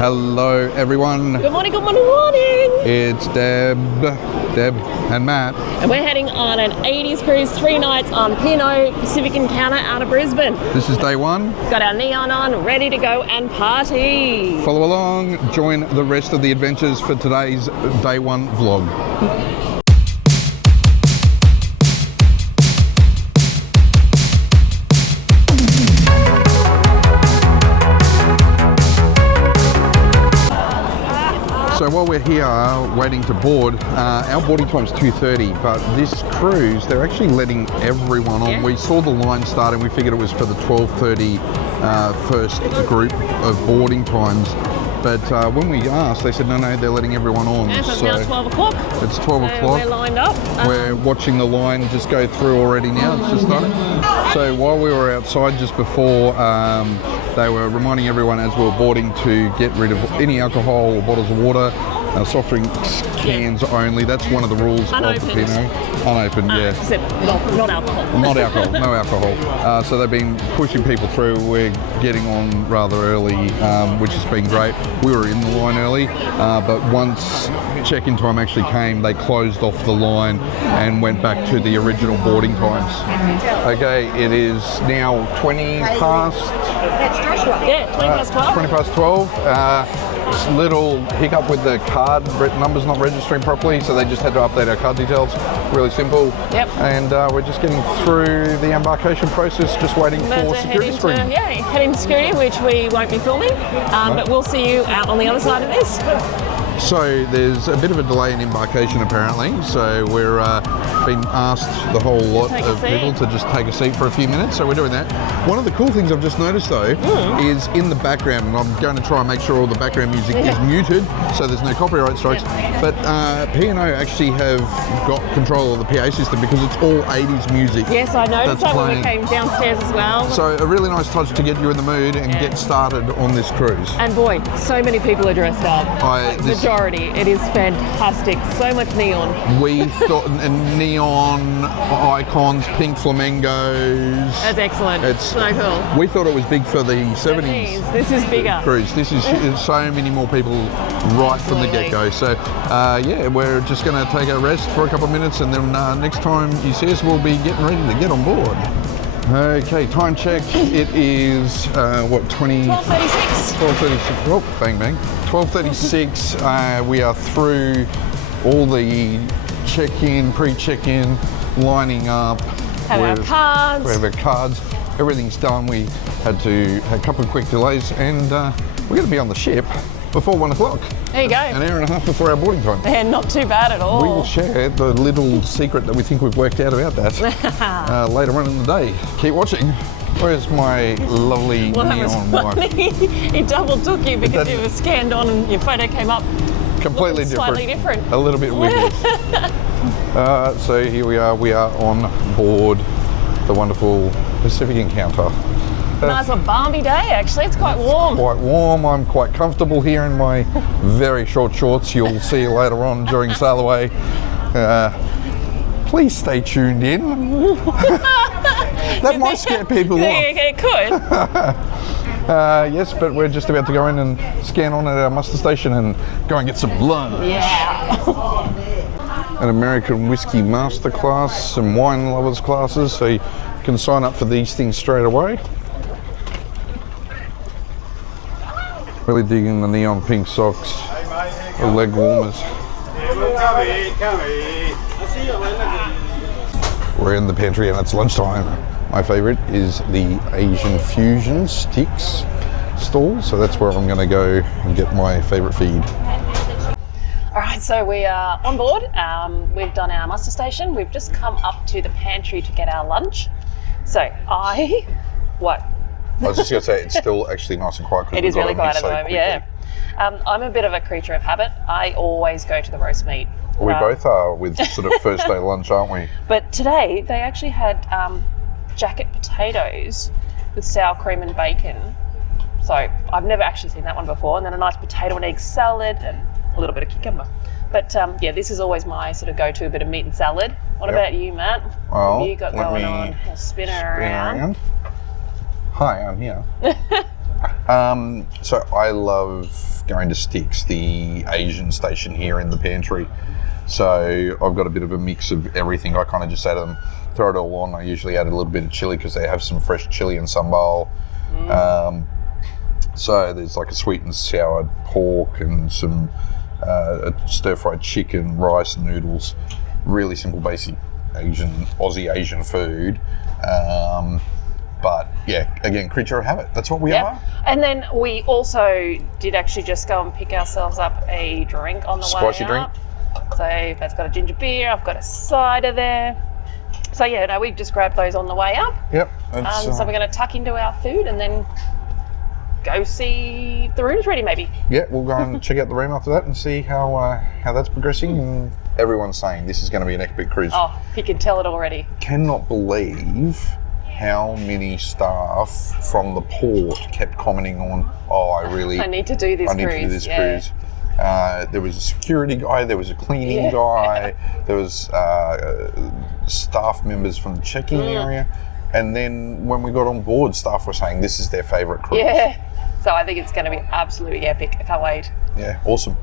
Hello everyone. Good morning, good morning, morning. It's Deb and Matt. And we're heading on an 80s cruise, 3 nights on P&O Pacific Encounter out of Brisbane. This is day one. Got our neon on, ready to go and party. Follow along, join the rest of the adventures for today's day one vlog. So while we're here waiting to board, our boarding time's 2:30, but this cruise, they're actually letting everyone on. Yeah. We saw the line start and we figured it was for the 12:30 first group of boarding times. But when we asked, they said, no, they're letting everyone on. Yeah, so it's now 12 o'clock. It's 12 o'clock. We're lined up. We're watching the line just go through already now. It's just started. So while we were outside just before, they were reminding everyone as we were boarding to get rid of any alcohol or bottles of water, soft drinks, cans only. That's one of the rules Unopened. of the P&O. Unopened, yeah. Except not alcohol. Not alcohol, no alcohol. So they've been pushing people through. We're getting on rather early, which has been great. We were in the line early, but once check-in time actually came, they closed off the line and went back to the original boarding times. Okay, it is now 20 past. Yeah, 20 past 12. 20 past 12. Little hiccup with the card numbers not registering properly, so they just had to update our card details. Really simple. Yep. And we're just getting through the embarkation process, just waiting for security screening. Heading to security, which we won't be filming, but we'll see you out on the other side of this. So there's a bit of a delay in embarkation apparently, so we're been asked the whole lot of people to just take a seat for a few minutes, so we're doing that. One of the cool things I've just noticed though is in the background, and I'm going to try and make sure all the background music is muted so there's no copyright strikes, but P&O actually have got control of the PA system because it's all 80s music. Yes, I noticed that when we playing. came downstairs as well. So a really nice touch to get you in the mood and get started on this cruise. And boy, so many people are dressed up. Majority. It is fantastic. So much neon. We thought, and neon icons, pink flamingos. That's excellent. It's so cool. We thought it was big for the 70s. This is bigger. Cruise. This is so many more people right from the get-go. So yeah, we're just going to take a rest for a couple of minutes, and then next time you see us, we'll be getting ready to get on board. Okay, time check. It is what, 20? 12:36. 12:36. Oh, bang bang. 12:36. We are through all the check-in, pre-check-in, lining up. Have our cards. We have our cards. Everything's done. We had a couple of quick delays, and we're going to be on the ship before 1 o'clock. There you go. An hour and a half before our boarding time. Yeah, not too bad at all. We will share the little secret that we think we've worked out about that later on in the day. Keep watching. Where's my lovely neon wife? It double took you because you were scanned on and your photo came up completely different. Slightly different. A little bit weird. So here we are on board the wonderful Pacific Encounter. Nice little balmy day actually, it's quite warm. Quite warm, I'm quite comfortable here in my very short shorts. You'll see later on during Sailaway. Please stay tuned in. That might scare people off. It could. Yes, but we're just about to go in and scan on at our muster station and go and get some lunch. Yeah. An American whiskey masterclass, some wine lovers classes, so you can sign up for these things straight away. Really digging the neon pink socks, the leg warmers. We're in the pantry and it's lunchtime. My favourite is the Asian fusion sticks stall, so that's where I'm going to go and get my favourite feed. All right, so we are on board. We've done our muster station. We've just come up to the pantry to get our lunch. So what? I was just going to say, it's still actually nice and quiet. It is really quiet at the moment, yeah. I'm a bit of a creature of habit. I always go to the roast meat. We both are with sort of first day lunch, aren't we? But today they actually had jacket potatoes with sour cream and bacon. So I've never actually seen that one before. And then a nice potato and egg salad and a little bit of cucumber. But yeah, this is always my sort of go-to, a bit of meat and salad. What about you, Matt? Well, what have you got going on? We'll spin her around. Hi, I'm here. So I love going to Sticks, the Asian station here in the pantry. So I've got a bit of a mix of everything. I kind of just say to them, throw it all on. I usually add a little bit of chili because they have some fresh chili and sambal. So there's like a sweet and sour pork and some stir-fried chicken, rice, noodles. Really simple, basic Aussie Asian food. But yeah, again, creature of habit. That's what we are. And then we also did actually just go and pick ourselves up a drink on the way Spicy drink. up. So that's got a ginger beer. I've got a cider there. So yeah, no, we just grabbed those on the way up. Yep. So we're going to tuck into our food and then go see if the room's ready, maybe. Yeah, we'll go and check out the room after that and see how that's progressing. And everyone's saying this is going to be an epic cruise. Oh, you can tell it already. Cannot believe how many staff from the port kept commenting on, I need to do this cruise. There was a security guy, there was a cleaning guy, there was staff members from the check-in area, and then when we got on board, staff were saying this is their favourite cruise. Yeah, so I think it's going to be absolutely epic. I can't wait. Yeah, awesome.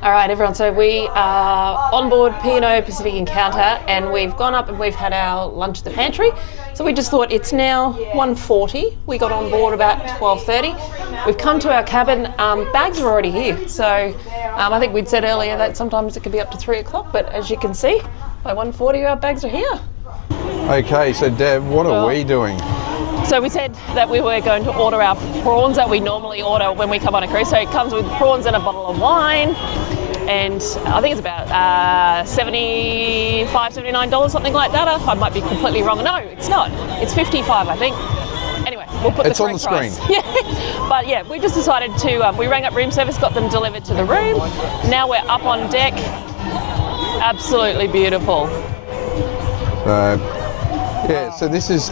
All right, everyone, so we are on board P&O Pacific Encounter and we've gone up and we've had our lunch at the pantry. So we just thought it's now 1:40. We got on board about 12:30. We've come to our cabin. Bags are already here. So I think we'd said earlier that sometimes it could be up to 3 o'clock, but as you can see, by 1:40 our bags are here. Okay, so Deb, what are we doing? So we said that we were going to order our prawns that we normally order when we come on a cruise. So it comes with prawns and a bottle of wine. And I think it's about $75, $79, something like that. I might be completely wrong. No, it's not. It's $55, I think. Anyway, we'll put it's the on the price. screen. Yeah, but yeah, we just decided to. We rang up room service, got them delivered to the room. Now we're up on deck. Absolutely beautiful. Yeah, so this is,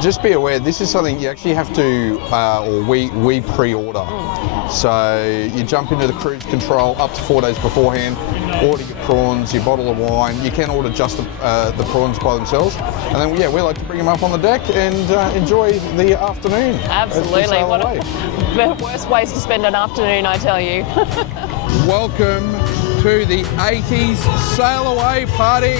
just be aware, this is something you actually have to, or we pre-order. So you jump into the cruise control up to 4 days beforehand, order your prawns, your bottle of wine. You can order just the prawns by themselves. And then, yeah, we like to bring them up on the deck and enjoy the afternoon. Absolutely. What a worst ways to spend an afternoon, I tell you. Welcome to the 80s Sailaway Party.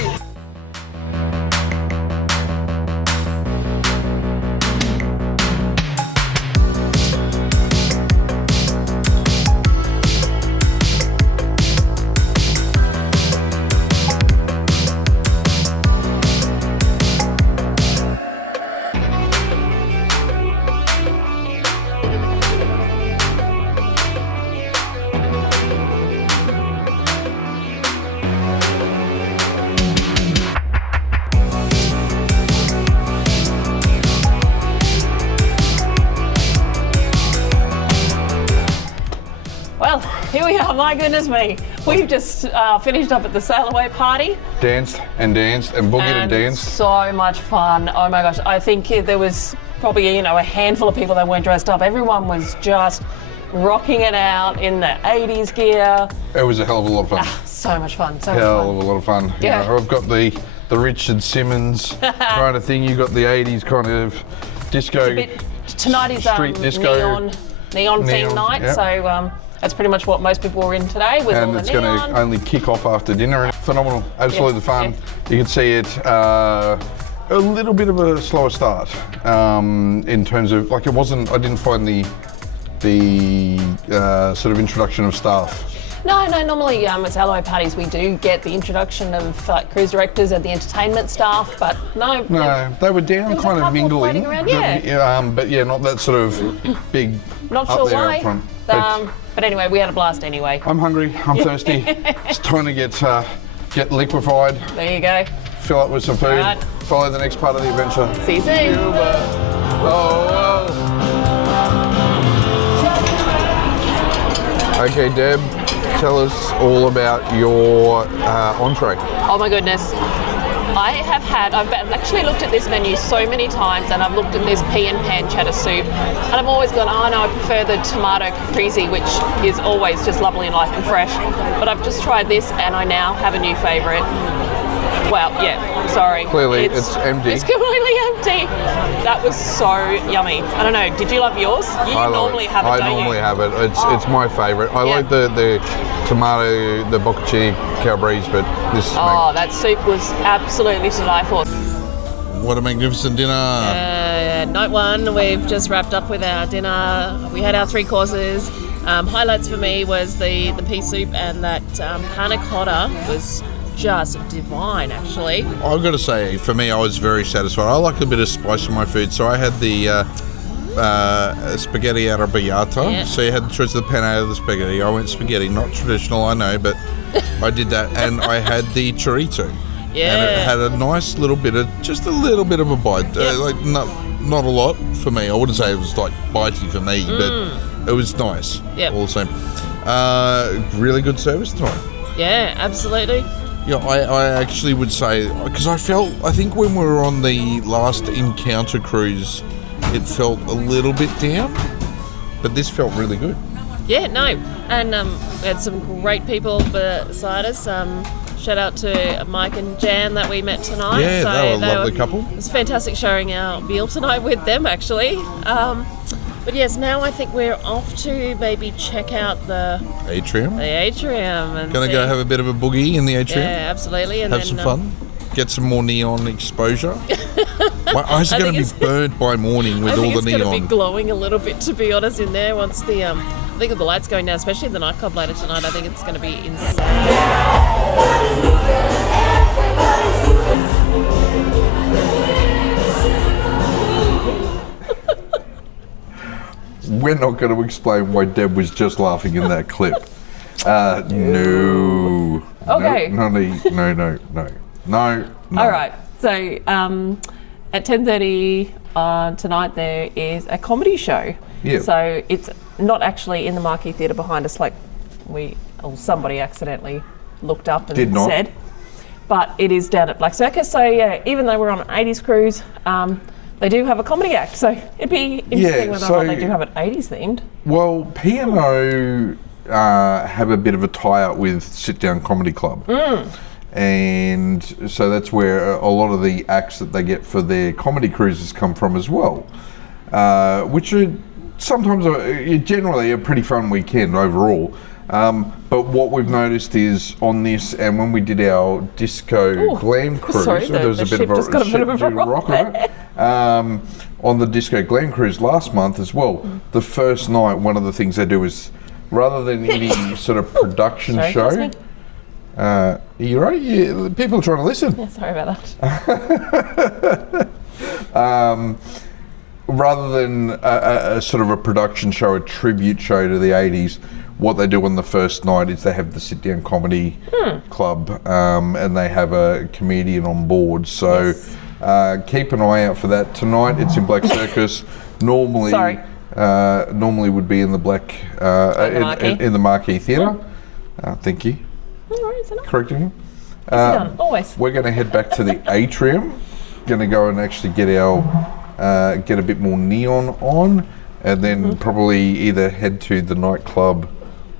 Well, here we are, my goodness me. We've just finished up at the Sailaway Party. Danced and boogied and danced. So much fun. Oh my gosh, I think there was probably, a handful of people that weren't dressed up. Everyone was just rocking it out in the 80s gear. It was a hell of a lot of fun. So much fun, Hell of a lot of fun. Yeah. I've got the Richard Simmons kind of thing. You got the 80s kind of disco. Tonight is street disco. neon theme night, yep. So that's pretty much what most people were in today with all and the it's neon. going to only kick off after dinner. Phenomenal, absolutely fun. Yeah. You can see it a little bit of a slower start in terms of, like, it wasn't, I didn't find the sort of introduction of staff. No, normally at Sali Away parties we do get the introduction of cruise directors and the entertainment staff, but no. They were down kind of mingling. Around, but yeah, not that sort of big Not up sure there why. up front. But anyway, we had a blast anyway. I'm hungry, I'm thirsty. It's time to get liquefied. There you go. Fill up with some food. Right. Follow the next part of the adventure. See you soon. Okay, Deb, tell us all about your entree. Oh my goodness. I've actually looked at this menu so many times, and I've looked at this pea and pancetta soup, and I've always gone, oh no, I prefer the tomato caprese, which is always just lovely and light and fresh. But I've just tried this, and I now have a new favourite. Well, yeah, sorry. Clearly, it's empty. It's completely empty. That was so yummy. I don't know, did you love yours? You normally have it, don't you? I normally have it. It's my favourite. I like the tomato, the bocconcini calabrese, but this is that soup was absolutely to die for. What a magnificent dinner. Night one, we've just wrapped up with our dinner. We had our 3 courses. Highlights for me was the pea soup, and that panna cotta was just divine, actually. I've got to say, for me, I was very satisfied. I like a bit of spice in my food, so I had the spaghetti arrabbiata. Yeah. So you had the choice of the penne or the spaghetti. I went spaghetti, not traditional, I know, but I did that. And I had the chorizo. Yeah. And it had a nice little bit of, just a little bit of a bite. Yep. Like not a lot for me. I wouldn't say it was like bitey for me, but it was nice. Yep. All the same. Really good service tonight. Yeah, absolutely. Yeah, I actually would say, because I think when we were on the last Encounter cruise, it felt a little bit down, but this felt really good. Yeah, no, and we had some great people beside us. Shout out to Mike and Jan that we met tonight. Yeah, so they were a lovely couple. It was fantastic sharing our meal tonight with them, actually. But yes, now I think we're off to maybe check out the atrium. And gonna go have a bit of a boogie in the atrium. Yeah, absolutely. And have then, some fun. Get some more neon exposure. My eyes are going to be burnt by morning with all the neon. I think it's going to be glowing a little bit, to be honest, in there once the I think of the lights going down, especially in the nightclub later tonight. I think it's going to be insane. We're not going to explain why Deb was just laughing in that clip. No. Okay. No. All right. So at 10:30 tonight there is a comedy show. Yeah. So it's not actually in the Marquee Theatre behind us, like somebody accidentally looked up and said. But it is down at Black Circus. So yeah, even though we're on an 80s cruise, they do have a comedy act. So it'd be interesting whether or not they do have it 80s themed. Well, P&O have a bit of a tie-up with Sit Down Comedy Club. And so that's where a lot of the acts that they get for their comedy cruises come from as well, which are sometimes generally a pretty fun weekend overall. But what we've noticed is on this, and when we did our disco glam cruise, there was a bit of a rock on it. On the disco glam cruise last month as well, the first night, one of the things they do is, rather than any sort of production show. You're right. Yeah, people are trying to listen. Yeah, sorry about that. Rather than a sort of a production show, a tribute show to the 80s, what they do on the first night is they have the Sit Down Comedy Club, and they have a comedian on board. So keep an eye out for that tonight. It's in Black Circus. Normally would be in the Black in the Marquee Theatre. Thank you. No worries, enough. Correcting him. Always. We're going to head back to the atrium. Going to go and actually get get a bit more neon on, and then probably either head to the nightclub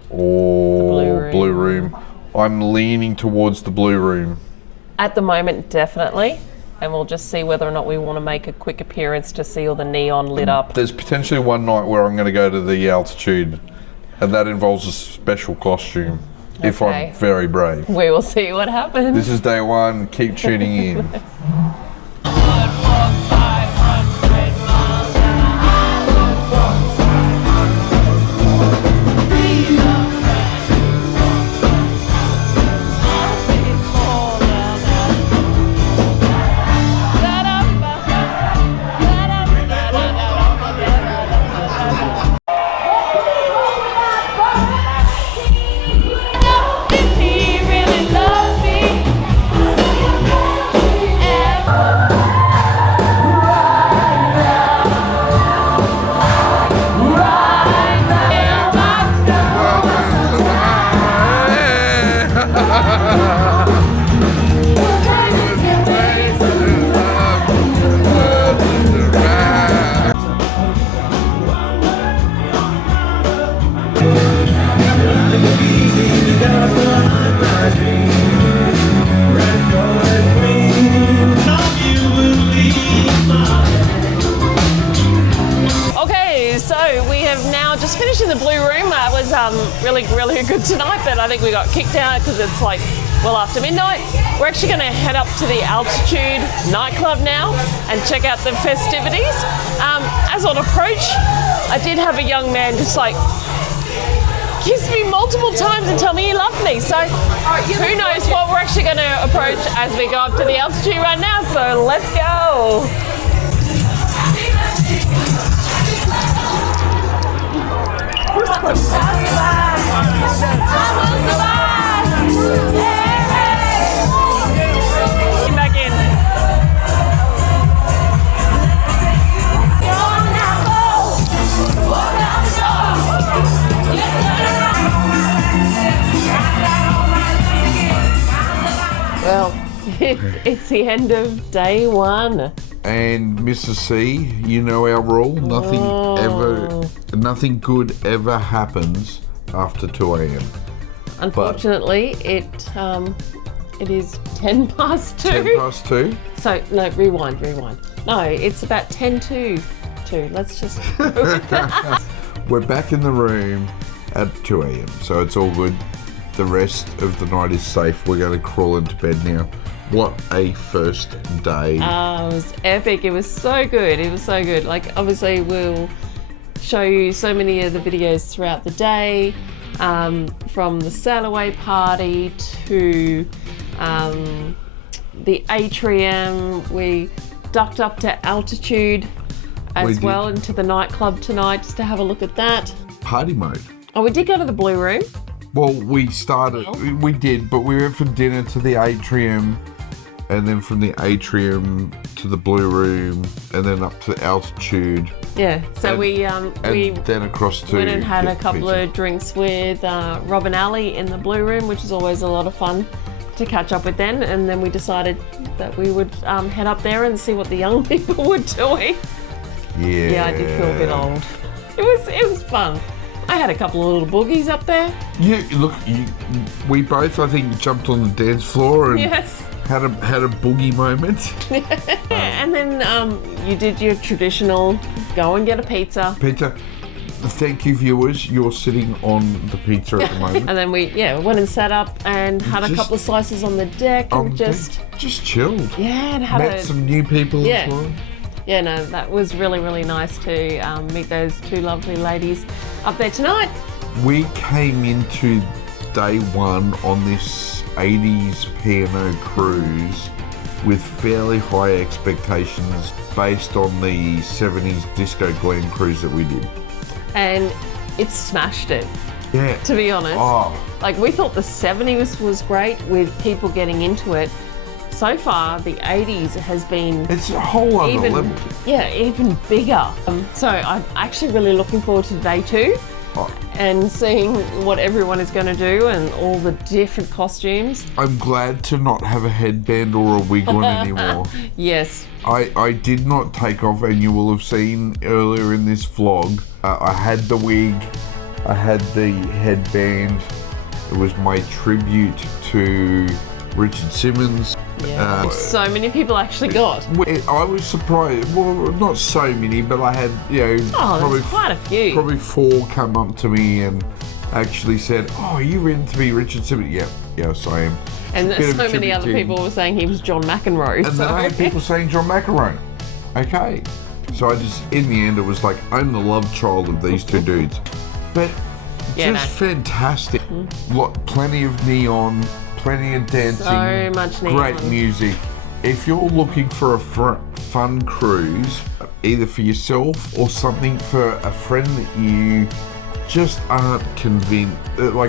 or Blue Room. I'm leaning towards the Blue Room. At the moment, definitely. And we'll just see whether or not we want to make a quick appearance to see all the neon lit up. There's potentially one night where I'm going to go to the altitude, and that involves a special costume. Okay. If I'm very brave. We will see what happens. This is day one. Keep tuning in. Red, go with me. really good tonight, but I think we got kicked out because it's like well after midnight. We're actually going to head up to the Altitude Nightclub now and check out the festivities. As on approach, I did have a young man just like kiss me multiple times and tell me he loved me. So who knows what we're actually going to approach as we go up to the altitude right now. So let's go. Back in. Well, it's the end of day one. And Mrs. C, you know our rule. Nothing good ever happens after 2 a.m. Unfortunately, it is 10 past 2. 10 past 2? So, no, rewind. No, it's about 10 to 2. Let's just go with that. We're back in the room at 2 a.m. So it's all good. The rest of the night is safe. We're going to crawl into bed now. What a first day. It was epic. It was so good. Like, obviously, we'll show you so many of the videos throughout the day, from the Sailaway Party to the atrium. We ducked up to Altitude as well into the nightclub tonight just to have a look at that. Party mode. Oh, we did go to the Blue Room. Well, we did, but we went for dinner to the atrium, and then from the atrium to the Blue Room, and then up to Altitude. Yeah, so we then across to went and had a couple of drinks with Rob and Ali in the Blue Room, which is always a lot of fun to catch up with them. And then we decided that we would head up there and see what the young people were doing. Yeah, I did feel a bit old. It was fun. I had a couple of little boogies up there. Yeah, look, we both, I think, jumped on the dance floor and had a boogie moment. And then you did your traditional go and get a pizza. Thank you, viewers. You're sitting on the pizza at the moment. And then we went and sat up and had a couple of slices on the deck and just chilled. Yeah, and met some new people as well. Yeah, no, that was really, really nice to meet those two lovely ladies up there tonight. We came into day one on this 80s P&O cruise with fairly high expectations based on the 70s Disco Glen cruise that we did. And it smashed it. Yeah. To be honest. Oh. Like, we thought the 70s was great with people getting into it. So far, the 80s has been... It's a whole other level. Yeah, even bigger. So I'm actually really looking forward to day two and seeing what everyone is going to do and all the different costumes. I'm glad to not have a headband or a wig on anymore. Yes. I did not take off, and you will have seen earlier in this vlog, I had the wig, I had the headband. It was my tribute to Richard Simmons. Yeah, so many people actually got. I was surprised. Well, not so many, but I had, probably quite a few. Probably 4 come up to me and actually said, "Oh, are you written to be Richard Simmons?" Yeah, yes, I am. And so many other people were saying he was John McEnroe. And then I had people saying John McEnroe. Okay, so I just, in the end, it was like, I'm the love child of these two dudes. But fantastic. Plenty of neon. Plenty of dancing, so much neon. Great music. If you're looking for a fun cruise, either for yourself or something for a friend that you just aren't convinced,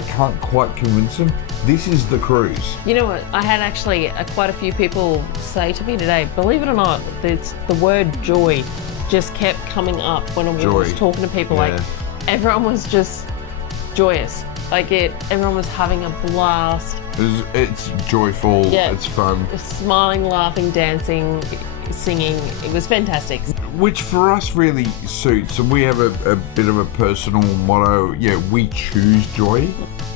can't quite convince them, this is the cruise. You know what? I had actually quite a few people say to me today, believe it or not, it's the word joy just kept coming up when I was talking to people. Like, everyone was just joyous. Everyone was having a blast. It's joyful, it's fun. Smiling, laughing, dancing, singing. It was fantastic. Which for us really suits, and we have a bit of a personal motto. We choose joy.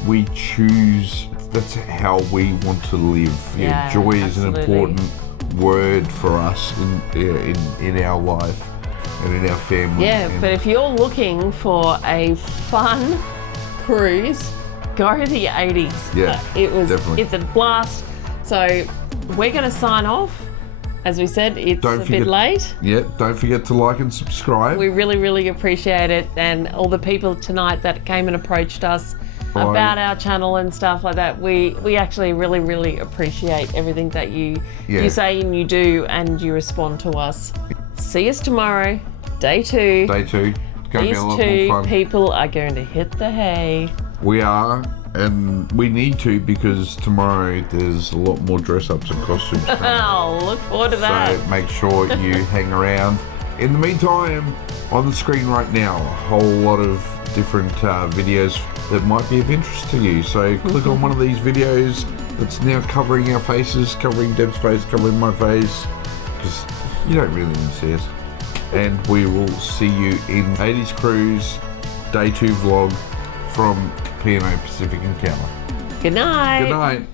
We choose, that's how we want to live. Joy is an important word for us in our life and in our family. But if you're looking for a fun cruise, go the 80s. Yeah, definitely. It's a blast. So we're going to sign off. As we said, it's a bit late. Yeah, don't forget to like and subscribe. We really, really appreciate it. And all the people tonight that came and approached us about our channel and stuff like that. We actually really, really appreciate everything that you say and you do, and you respond to us. See us tomorrow, day 2. Day 2. These two people are going to hit the hay. We are, and we need to, because tomorrow there's a lot more dress-ups and costumes coming. Oh, look forward to that. So make sure you hang around. In the meantime, on the screen right now, a whole lot of different videos that might be of interest to you. So click on one of these videos that's now covering our faces, covering Deb's face, covering my face, because you don't really need to see us. And we will see you in 80s Cruise Day 2 vlog from P&O Pacific Encounter. Good night. Good night.